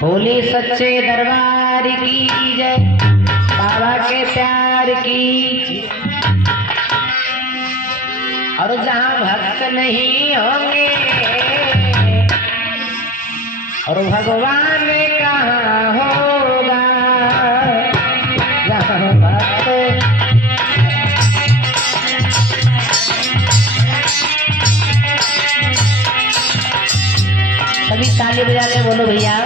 बोले सच्चे दरबार की जय, बाबा के प्यार की। और जहाँ भक्त नहीं होंगे और भगवान कहाँ होगा। जहाँ भक्त सभी ताली बजा के बोलो भैया,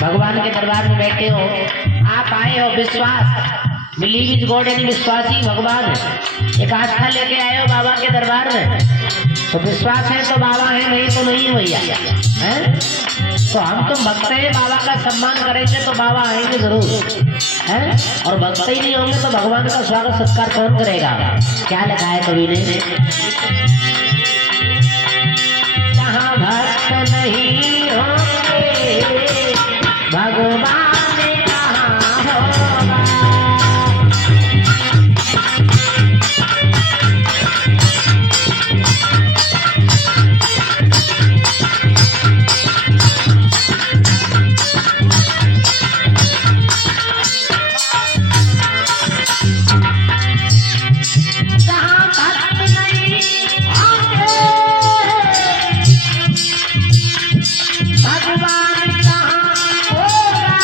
भगवान के दरबार में बैठे हो, आप आए हो विश्वास, बिलीव इज गॉड यानी विश्वासी भगवान है। एक आस्था लेके आए हो बाबा के दरबार में, तो विश्वास है तो बाबा है, नहीं तो नहीं है भैया है। तो हम तुम भक्त हैं, बाबा का सम्मान करेंगे तो बाबा आएंगे जरूर है। और भक्त ही नहीं होंगे तो भगवान का स्वागत सत्कार कौन करेगा। क्या लिखा है कवि ने, जहाँ भक्त नहीं होंगे भगवान कहाँ होगा। जहाँ भक्त नहीं होंगे भगवान कहाँ होगा।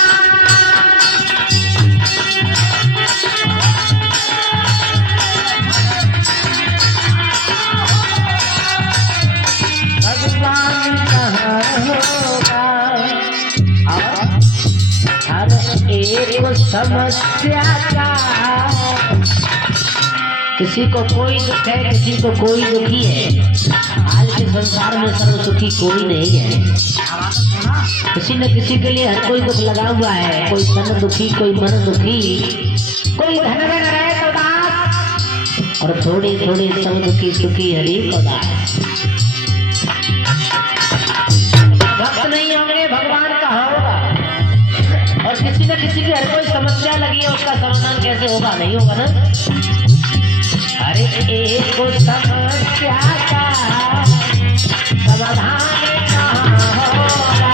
भगवान कहाँ होगा। और हर एक समस्या का, किसी को कोई दुख है, किसी को कोई दुखी है। आज के संसार में सर्व सुखी कोई नहीं है, किसी न किसी के लिए हर कोई दुख लगा हुआ है। कोई तन दुखी, कोई मन दुखी, कोई धन में न रहे तो दास, और थोड़ी थोड़ी सब दुखी सुखी हरि को दास। भक्त नहीं होंगे भगवान कहाँ होगा। और किसी न किसी की हर कोई समस्या लगी है, उसका समाधान कैसे होगा, नहीं होगा ना। अरे एक समस्या का समाधान कहाँ होगा।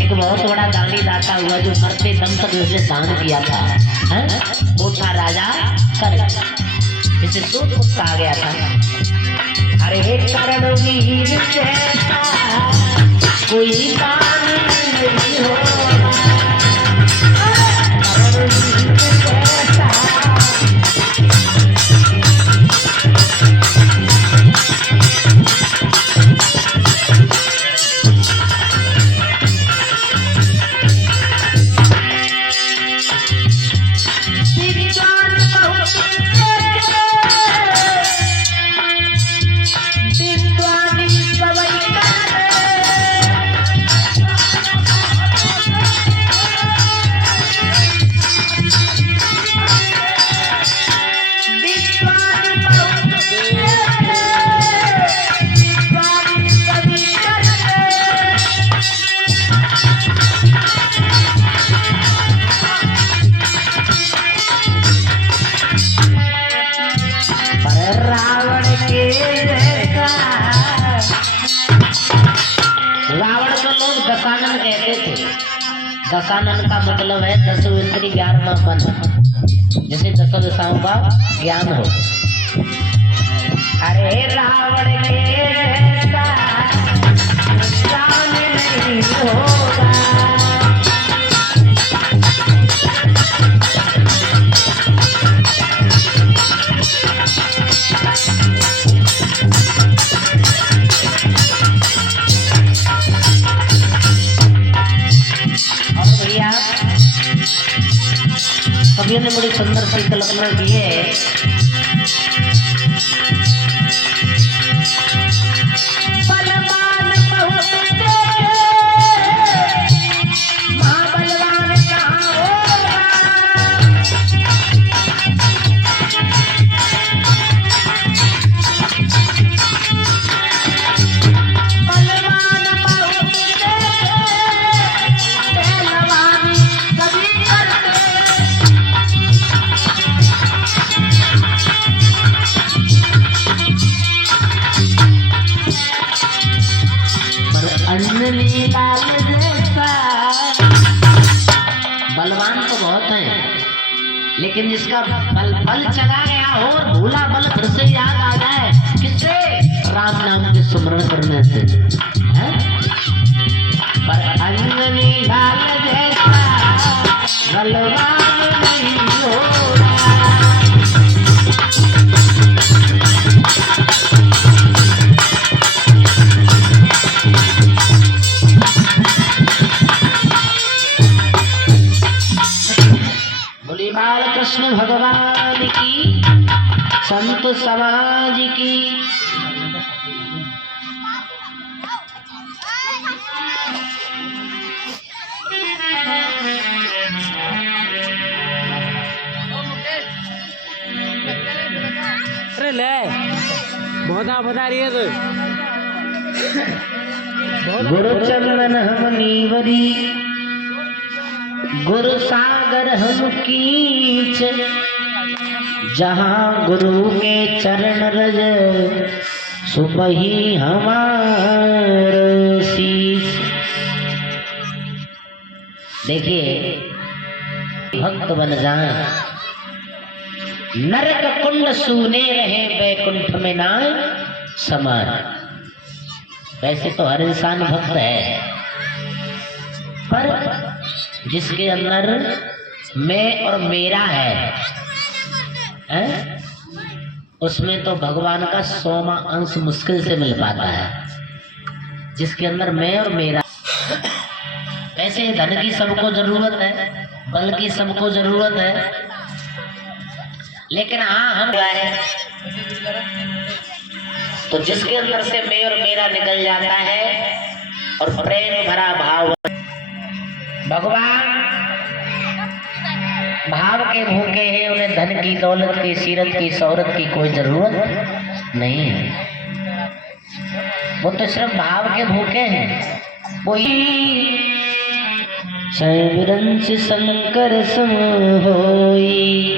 एक बहुत बड़ा दानी दाता हुआ जो मरते दम तक उसने दान किया था, वो था राजा कर, जिसे सूत कहा गया था। अरे एक कारण वीर जैसा कोई दान नहीं होगा। रावण को लोग दशानन कहते थे। दशानन का मतलब है 10 इंद्रिय 11वां मन, जैसे 10 दिशाओं का ज्ञान हो। अरे रावण के जैसा ज्ञान नहीं होगा। वर्णन किए। बलवान बहुत देखे, महाबलवान कहाँ होगा। बलवान बहुत देखे, पहलवानी सभी करते। पर अंजलि लाल जैसा बलवान तो बहुत है, लेकिन जिसका बल चला गया हो और भूला बल फिर से याद आ जाए, किससे? राम नाम के सुमरण करने से, है? पर अंजलि लाल जैसा बलवान नहीं होगा। बोली बाल कृष्ण भगवान की, संत समाज की। अरे ले बहुत बता रही है तो गुरु चंदन हम नीवरी, गुरु सागर हम कीच। जहाँ गुरु के चरण रज, सुबही हमार शीश। देखिए, भक्त बन जाए, नरक कुंड सूने रहे, बैकुंठ में ना समान। वैसे तो हर इंसान भक्त है, पर जिसके अंदर मैं और मेरा है, उसमें तो भगवान का 100वां अंश मुश्किल से मिल पाता है। जिसके अंदर मैं और मेरा, वैसे धन की सबको जरूरत है, बल की सबको जरूरत है, लेकिन हाँ हम तो जिसके अंदर से मैं और मेरा निकल जाता है और प्रेम भरा भाव, भगवान भाव के भूखे हैं, उन्हें धन की, दौलत की, सीरत की, शौहरत की कोई जरूरत नहीं है। वो तो सिर्फ भाव के भूखे हैं। कोई विरंच शंकर सम होई।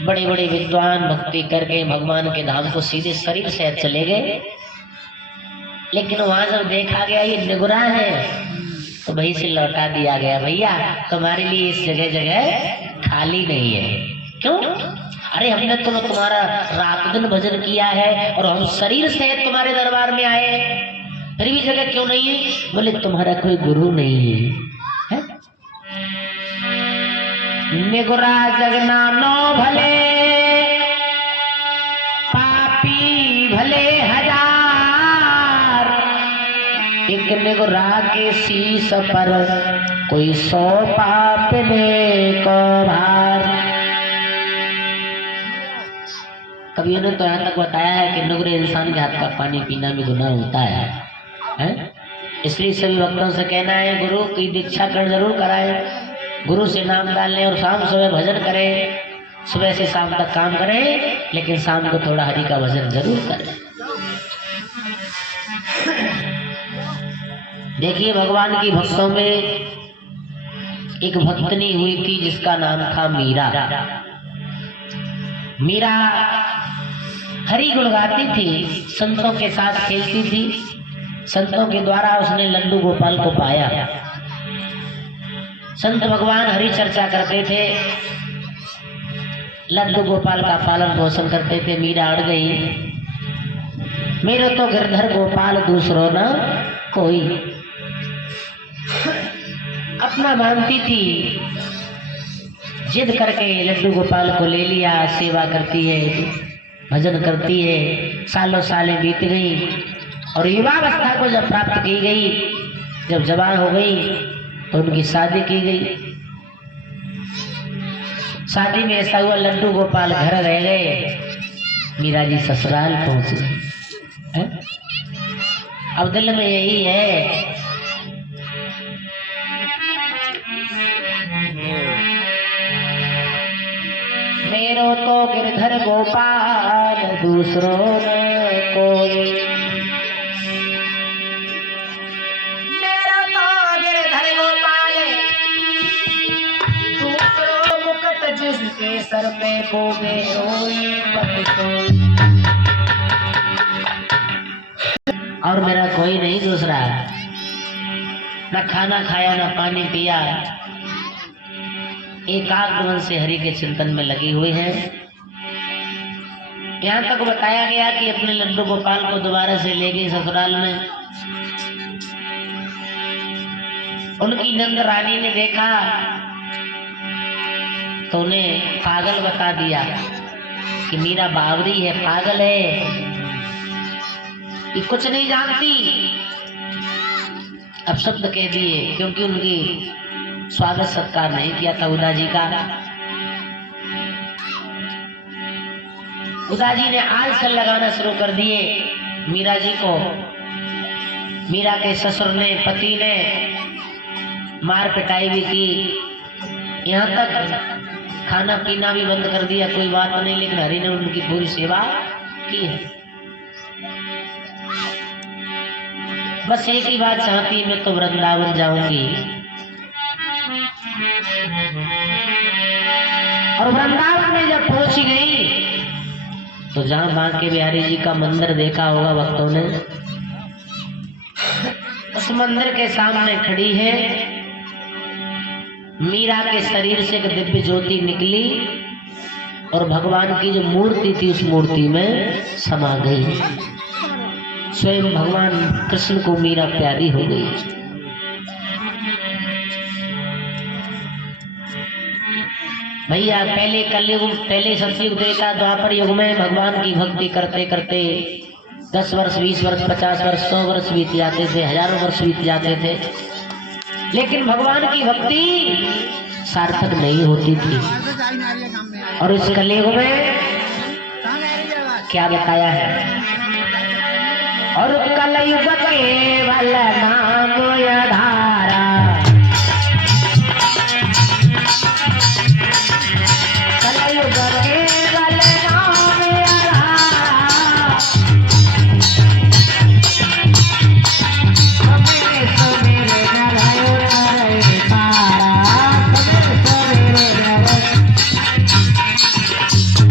बड़े बड़े विद्वान भक्ति करके भगवान के धाम को सीधे शरीर से चले गए, लेकिन वहां जब देखा गया ये निगुरा है, तो वहीं से लौटा दिया गया। भैया तुम्हारे लिए इस जगह जगह खाली नहीं है। क्यों? अरे हमने तो तुम्हारा रात दिन भजन किया है और हम शरीर से तुम्हारे दरबार में आए, फिर भी जगह क्यों नहीं है? बोले तुम्हारा कोई गुरु नहीं है, है? निगुरा जगना नो भले, पापी भले हजार। एक निगुरा के शीश पर कोई 100 पाप ने को भार। कवियों ने तो यहाँ तक बताया है कि निगुरे इंसान के हाथ का पानी पीना भी गुनाह होता है? इसलिए सभी भक्तों से कहना है, गुरु की दीक्षा कर जरूर कराए, गुरु से नाम डाल लें और शाम सुबह भजन करें। सुबह से शाम तक काम करें, लेकिन शाम को थोड़ा हरि का भजन जरूर करें। देखिए, भगवान की भक्तों में एक भक्तनी हुई थी जिसका नाम था मीरा। मीरा हरि गुण गाती थी, संतों के साथ खेलती थी, संतों के द्वारा उसने लड्डू गोपाल को पाया। संत भगवान हरि चर्चा करते थे, लड्डू गोपाल का पालन पोषण करते थे। मीरा अड़ गई, मेरे तो गिरधर गोपाल दूसरो न कोई। अपना मानती थी, जिद करके लड्डू गोपाल को ले लिया। सेवा करती है, भजन करती है, सालों सालें बीत गई और युवावस्था को जब प्राप्त की गई, जब जवान हो गई तो उनकी शादी की गई। शादी में ऐसा हुआ, लड्डू गोपाल घर रह गए, मीरा जी ससुराल पहुंच गई। अब दिल में यही है, मेरो तो गिरधर गोपाल दूसरों में कोई, मेरो तो गिरधर गोपाल दूसरों मुकुट जिसके सर पे पोगे और मेरा कोई नहीं दूसरा। न खाना खाया न पानी पिया, एकाग्र मन से हरि के चिंतन में लगी हुई है। यहाँ तक बताया गया कि अपने लड्डू गोपाल को दोबारा से ले गई ससुराल में। उनकी नंद रानी ने देखा तो उन्हें पागल बता दिया कि मीरा बावरी है, पागल है, ये कुछ नहीं जानती। अब शब्द कह दिए, क्योंकि उनकी स्वागत सत्कार नहीं किया था उदा जी का। उदा जी ने आलसल लगाना शुरू कर दिए मीरा जी को। मीरा के ससुर ने, पति ने मार पिटाई भी की, यहाँ तक खाना पीना भी बंद कर दिया, कोई बात नहीं, लेकिन हरि ने उनकी पूरी सेवा की है। बस एक ही बात चाहती, मैं तो वृंदावन जाऊंगी, और वृंदावन में जब पहुंच गई तो जहां बांके बिहारी जी का मंदिर देखा होगा भक्तों ने, उस मंदिर के सामने खड़ी है। मीरा के शरीर से एक दिव्य ज्योति निकली और भगवान की जो मूर्ति थी उस मूर्ति में समा गई। स्वयं भगवान कृष्ण को मीरा प्यारी हो गई। भैया पहले कलयुग, पहले सतयुग देखा, द्वापर युग में भगवान की भक्ति करते करते 10 वर्ष, 20 वर्ष, 50 वर्ष, 100 वर्ष बीत जाते थे, हजारों वर्ष बीत जाते थे, लेकिन भगवान की भक्ति सार्थक नहीं होती थी। और इस कलयुग में क्या बताया है, और कलयुग केवल नाम आधारा, कलयुग केवल नाम आधारा, सवेरे सवेरे नरयो नरय तारा, सवेरे सवेरे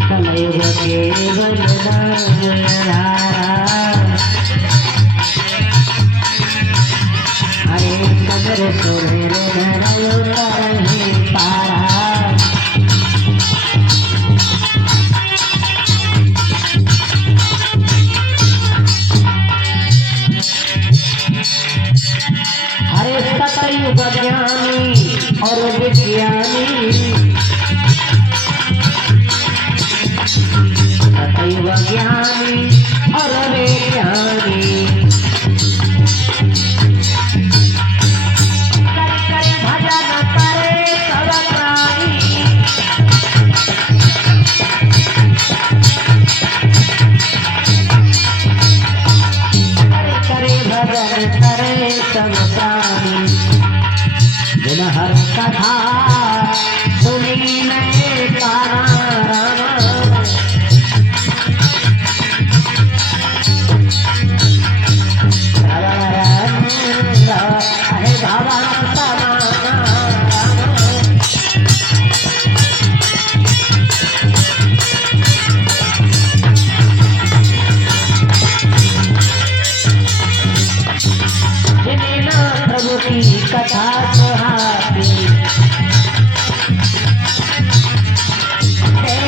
कलयुग केवल नाम आधारा, सवेरे सवेरे नरयो नरय तारा। हरे सतयुग ज्ञानी और विज्ञानी, सतयुग ज्ञानी और विज्ञानी, हर कथा सुनी मैं तारा रामा, अरे बाबा प्रभु की कथा सुहाती,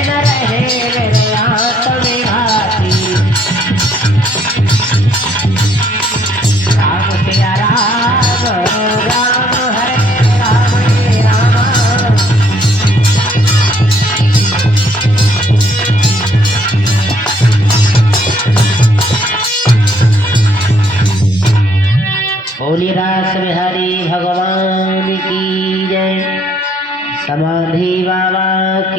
रहे मेरे आत्म घाती, राम सिया राम, राम हरे राम हरे राम। बोली रास बिहारी भगवान की जय। समाधि बाबा की